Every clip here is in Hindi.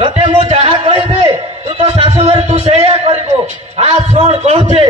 तते मु जहा कहबे तू तो शाशु घर तू सेया करबो आ छोड़ कहूचे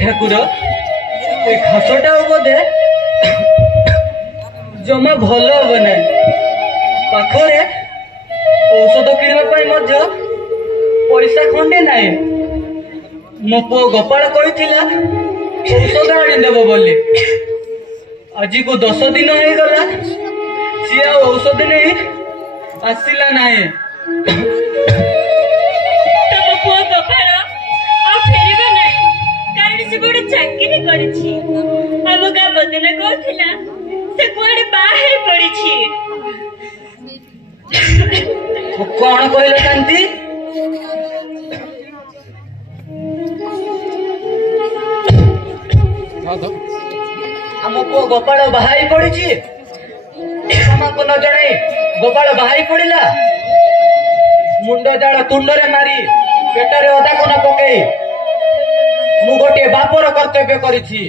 ठाकुर घासटा बोधे जमा भल हम ना पाखरे औषध किणवा पैसा खंडे ना मो पु गोपाल कही औषध आनीदेव बोली आज को 10 दिन हो गला सी औषध नहीं आसला ना चाकरी करिछि हम गाँ बदना कहथिला से कुआडे बाहर पड़िछि कौन कहले कांती हम को गोपाल बाहर पड़िछि को न जणे गोपाल बाहर पड़िला मुंड जाड़ तुंडरे मारी पेटरे अदा कोना पकई मु गोटे बापर कर्तव्य करिछि।